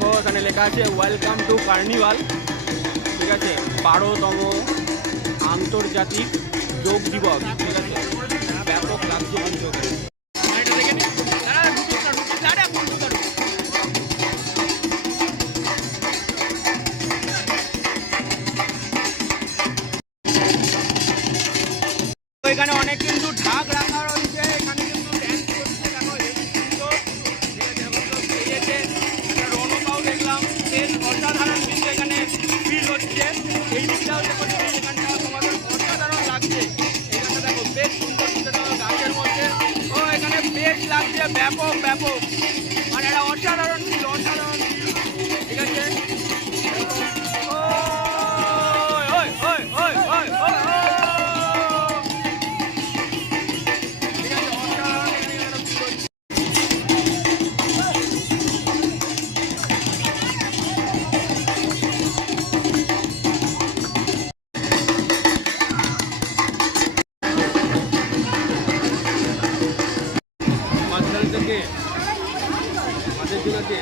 দেখো এখানে লেখা আছে ওয়েলকাম টু কার্নিভাল, ঠিক আছে, 12তম আন্তর্জাতিক যোগ দিবস, ঠিক আছে। ব্যাপক লাগছে কিন্তু এখানে। এখানে অনেক কিন্তু ঢাক রাখা রয়েছে, এখানে কিন্তু ড্যান্স করছে, দেখো একটা রণটাও দেখলাম, বেশ অসাধারণ কিন্তু এখানে ফিল হচ্ছে। এই দিকটাও দেখো এখানটা তোমাদের অসাধারণ লাগছে। এখানে দেখো বেশ সুন্দর সুন্দর গাছের মধ্যে, ও এখানে বেশ লাগছে, ব্যাপক ব্যাপক, মানে একটা অসাধারণ ফিল, অসাধারণ ফিল, ঠিক আছে। থেকে আমাদের দিকে